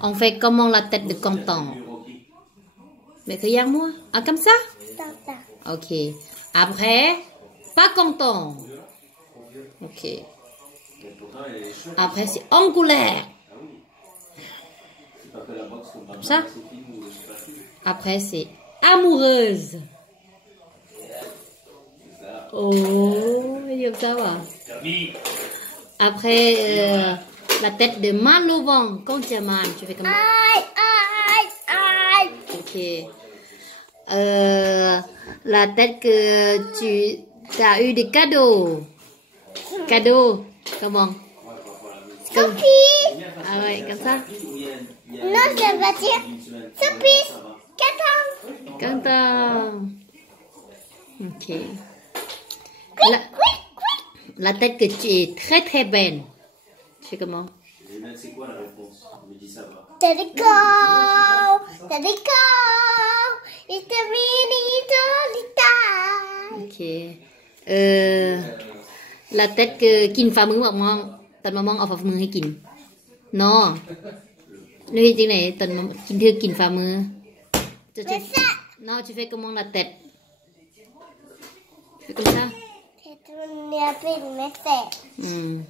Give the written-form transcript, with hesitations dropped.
On fait comment la tête de canton? Mais regarde-moi. Ah, comme ça? Ok. Après, pas canton. Ok. Après, c'est angulaire. Comme ça. Après, c'est amoureuse. Oh, comme ça va. Après, la tête de mal au vent. Quand tu as mal, tu fais comment? Ok. La tête que tu as eu des cadeaux. Cadeaux, comment? Sophie. Ah ouais, comme ça? Non, je vais dire Sophie. Canton. Ok. La tête que tu es très très belle. Tu fais comment? C'est quoi la réponse? On me dit ça va. Tadico. It's a mini Lolita. Ok. La tête que Kin pha mướn mong. Tần mong ở phật mưa hay Kin? No. Lui tiếng này tần Kin thưa Kin pha mưa. Non, tu fais comment la tête? Tu fais comme ça? C'est une